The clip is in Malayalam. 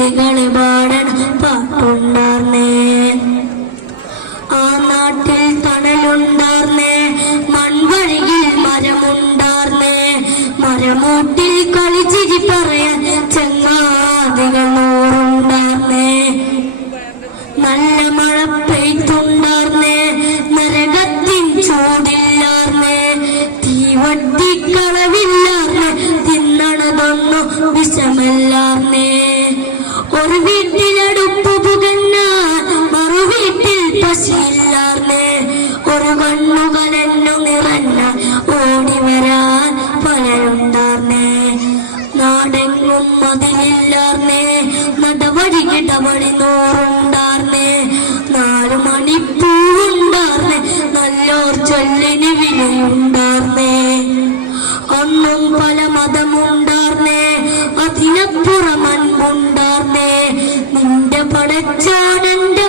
കിളികളെ പാടണ പാട്ടുണ്ടാർന്നേ. ആ നാട്ടിൽ തണലുണ്ടാർന്നേ, മൺവഴിയിൽ മരമുണ്ടാർന്നേ, മരമൂട്ടിൽ കളിച്ചിരി പറയാൻ ചങ്ങാതികൾ നൂറുണ്ടാർന്നേ. നല്ല മഴ പെയ്ത്തുണ്ടാർന്നേ, നരകത്തിൻ ചൂടില്ലാർന്നേ, തീവട്ടിക്കളവില്ലാർന്നേ, തിന്നണതൊന്നു വിഷമല്ലാർന്നേ. ഒരു വീട്ടിലടുപ്പ് പുകഞ്ഞാൽ മറു വീട്ടിൽ പശിയില്ലാർന്നേ, ഒരു കണ്ണുകളെന്നു നിറഞ്ഞ ഓടി വരാൻ പലരുണ്ടാർന്നേ. നാടെങ്ങും മതിലില്ലാർന്നേ, നടവഴി ഇടവഴി നൂറുണ്ടാർന്നേ, 4 മണിപ്പൂവുണ്ടാർന്നേ, നല്ലോർ ചൊല്ലിന് വിലയുണ്ടാർന്നേ. അന്നും പല മതമുണ്ടാർന്നേ, അതിനപ്പുറം അൻപുണ്ടാർന്നേ, നിന്റെ പടച്ചാണെന്റെ